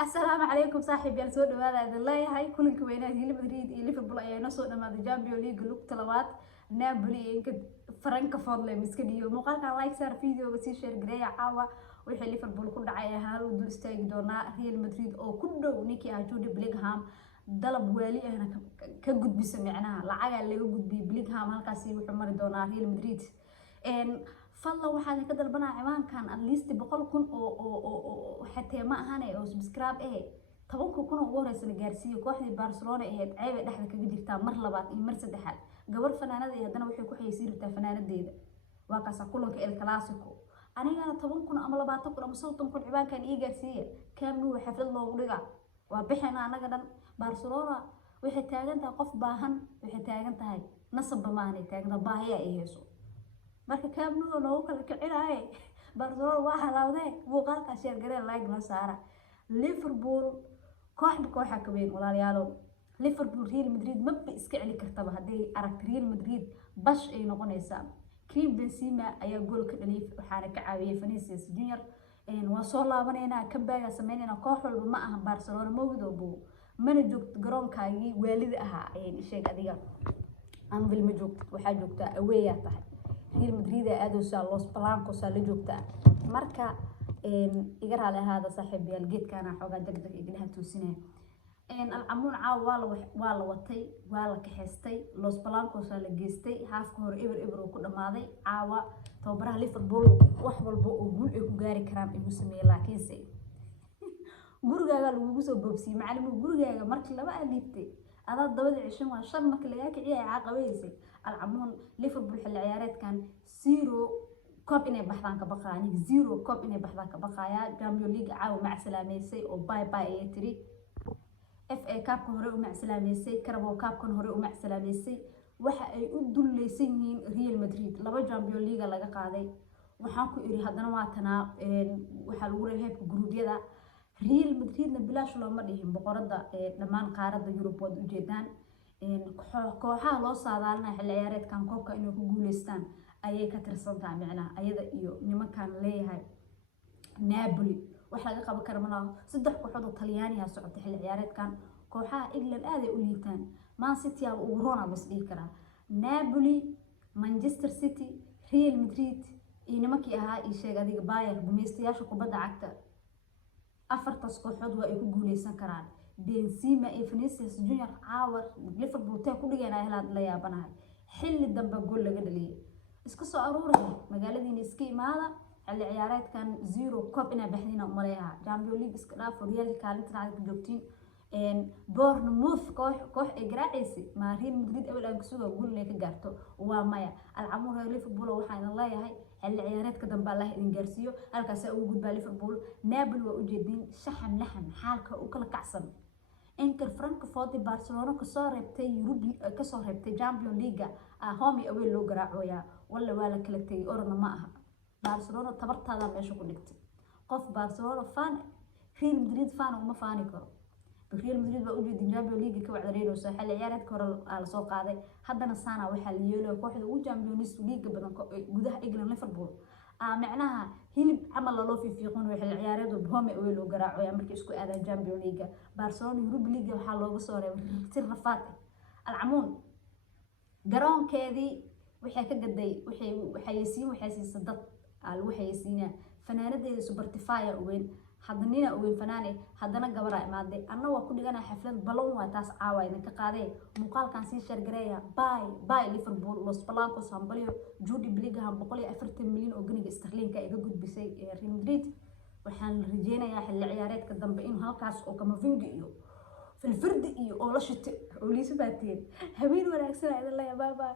السلام عليكم صاحبي يا سود هذا الله هاي كل كوينات هي مدريد اللي في البلاي أنا صوت ما جامبيو ليج لوك طلبات نابولي إنك فرنك فضل مسكديو مقال كان لايك صار فيديو بس يشير جريا عوا ويحلي في البول كل عيا هالو دول استيق دونا ريال مدريد أو كله نيكي هجود بليغهام ضلب والي أنا كجود بسمعناها العجل اللي جود بليغهام هالكاسي وحمر دونا ريال مدريد إن فالله waxaan ka dalbanaa ciwaankan at least 100,000 oo xatee ma ahanay oo subscribe 10,000 oo ugu horeysa la gaarsiiyo kooxdii Barcelona ee ceeb dhexda kaga jirta mar labaad iyo mar saddexaad gabar fanaanada iyo hadana waxay ku xayeysiin rabtaa fanaanadeeda waa kaas kulanka El Clasico anigana 10,000 ama 20,000 ama 30,000 ciwaankan ii gaarsiiyo kaamnu xaflad loogu dhigaa waa bixina anaga dhan Barcelona waxay taagan tahay qof baahan waxay taagan tahay nasab bamaanay taagan baahiya ay heeso marka kaamnu loo kala kicinaay Barcelona waa halawday muuqaalka sheer gareen like la saara Liverpool kooxa ka weyn walaalayaal Liverpool Real Madrid ma iska celi kartaba hadii aragti Real Madrid bash ay noqonaysaa Karim Benzema ayaa gool ka dhaliyay waxaana ka caawiyay Vinicius Junior waa soo laabanayna ka baaga sameynayna koox walba ma aha Barcelona ma wadoobo mana joogto garoonkaagii waalid ahaa ayay sheeg adiga Anfield ma joogto waxa joogta away tahay Real Madrid aado Los Blancos la joogta marka iga raali ahaada saaxiibayaal geedkana xogaa degdeg iglaha toosinay alcamuun caaw waa la watay waa la kaxeystay Los Blancos la geystay haafka hore eber ku dhamaaday caawa tababaraha Liverpool wax walba oo guul ay ku gaari karaan inuu sameeyo laakiinse gurigaaga lagu soo boobsiyay macallin gurigaaga markii laba aliibtay adaa dabada cishan waa shan markii laga kiciyay caqabaysay العمون ليفربول حل عيارات كان زيرو كوب إني بحثان كبقايا زيرو كوب إني بحثان كبقايا جامبيون ليج عاو مع سلاميسي أو باي باي يتري اف اي كاب كون هوري ومع سلاميسي كربو كاب كون هوري ومع سلاميسي waxa ay u dulleysan yihiin Real Madrid laba Champions League laga qaaday waxaan ku iri hadana waatana waxa lagu reebay gruubyada Real Madridna bilaash loo ma dhihin boqorada dhamaan qaaradda Yurub wad u jeedaan kooxaha loo saadaalna xil ciyaareedkan koobka inay ku guuleystaan ayay ka tirsantaa macnaha ayada iyo nimankan leeyahay Napoli waxa laga qaban karaa mana saddex kooxood oo Talyaaniga socotay xil ciyaareedkan kooxaha England aad ay u liitaan Man City aa ugu roona bas dhigi karaa Napoli Manchester City Real Madrid iyo nimankii ahaa ii sheeg adiga Bayern gumeystayaasha kubadda cagta afartaas kooxood waa ay ku guuleysan karaan Benzema iyo Vinicius Junior caawa Liverpool taa ku dhigeenay helaad la yaabanahay xilli dambe gool laga dhaliyay iska soo aruuray magaaladiina iska imaada xilli ciyaareedkan zero cup ina baxdina umaleeyaha Champions League iska dhaaf Real kaalinta aad joogtiin Bournemouth koox ay garaacaysi ma Real Madrid awal aan suuga gool ka gaarto waa maya alcamuur Liverpool waxaan leeyahay xilli ciyaareedka dambe Allah idin gaarsiiyo halkaas uu gudbaa Liverpool Napoli waa u jeedin shaxan laxan xaalka uu kala kacsan Inter Frankfurt Barcelona kasoo reebtay Champions League home away loo garaacoya walla waa la kala tagay orna ma aha Barcelona tabartaada meesha ku dhigtay qof Barcelona fan Real Madrid fan uma faani karo Real Madrid waa u jeedin Champions League ka wacdareeyo xil ciyaareedka hore la soo qaaday haddana saana waxa la yeelay kooxda ugu Champions League badan gudaha England Liverpool macnaha hilib amal loo fiiqoon xil ciyaareed home away loo garaacoya markii isku aadaan Champions League Barcelona Europa League waxa looga soo reebay tir rafaad alcamuun garoonkeedii waxay ka gaday waxay siisay dad waxay siinaa fanaanadeeda Spotify weyn hadana weyn fanaane hadana gabara imaaday anna waa ku dhigana xaflad balon waa taas caawa idin ka qaaday muuqaalkan si share gareeya bye Liverpool Los Blancos hambalyo Jude Bellingham 140 milyan oo ganiga sterling ka iga gudbisay Real Madrid waxaan rajeynayaa xilli ciyaareedka dambe in halkaas oo Camavinga iyo filfirdi iyo oo la shitay oo liisbaateen habeen wanaagsan ayda la bye